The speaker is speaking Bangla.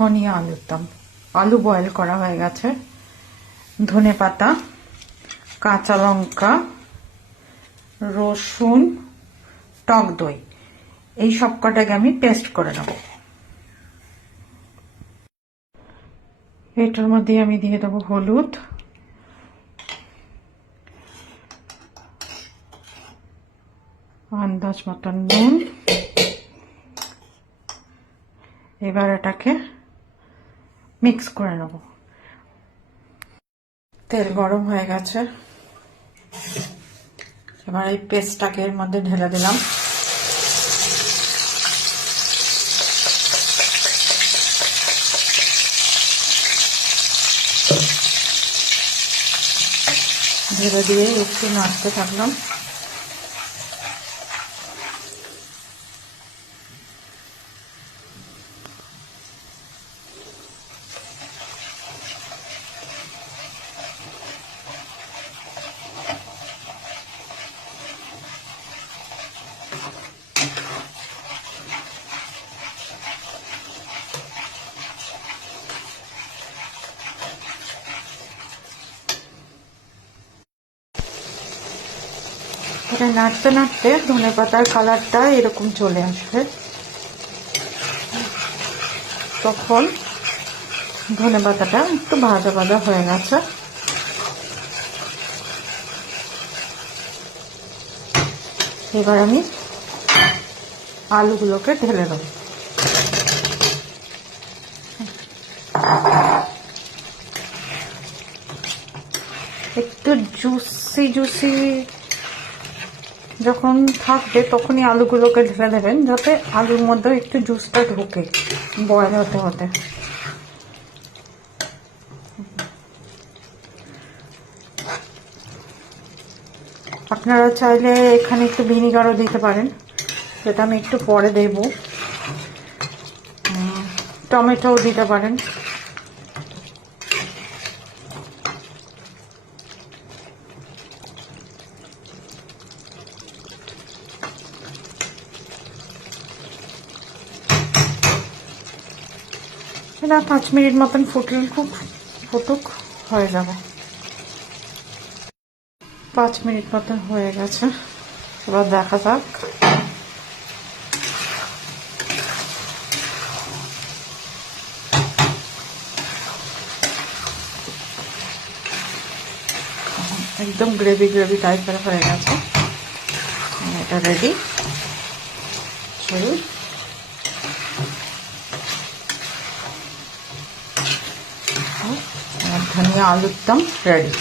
ধনিয়া আলুর দম। আলু বয়েল করা হয়ে গেছে, ধনেপাতা, কাঁচা লঙ্কা, রসুন, টক দই, এই সব কটাকে আমি পেস্ট করে নেব। এটার মধ্যে আমি দিয়ে দেবো হলুদ, আন্দাজ মতন নুন। এবার এটাকে মিক্স করে নেব। তেল গরম হয়ে গেছে, এবার এই পেস্টটাকে এর মধ্যে ঢেলে দিলাম। ঢেলে দিয়ে একটু নাড়তে থাকলাম। এটা নাড়তে নাড়তে ধনেপাতার কালারটা এরকম চলে আসবে, তখন ধনেপাতাটা একটু ভাজা ভাজা হয়ে গেছে। এবার আমি আলুগুলোকে ঢেলে দেবো। একটু জুসি জুসি যখন থাকবে তখনই আলুগুলোকে ঢেলে দেবেন, যাতে আলুর মধ্যে একটু জুসটা ঢোকে বয়েল হতে হতে। আপনারা চাইলে এখানে একটু ভিনিগারও দিতে পারেন, সেটা আমি একটু পরে দেব। টমেটোও দিতে পারেন। এটা 5 মিনিট মতন ফুটুক হয়ে যাবে। 5 মিনিট মতন হয়ে গেছে, এবার দেখা যাক। একদম গ্রেভি গ্রেভি টাইপের হয়ে গেছে, এটা রেডি। ধনিয়া আলুর দম রেডি।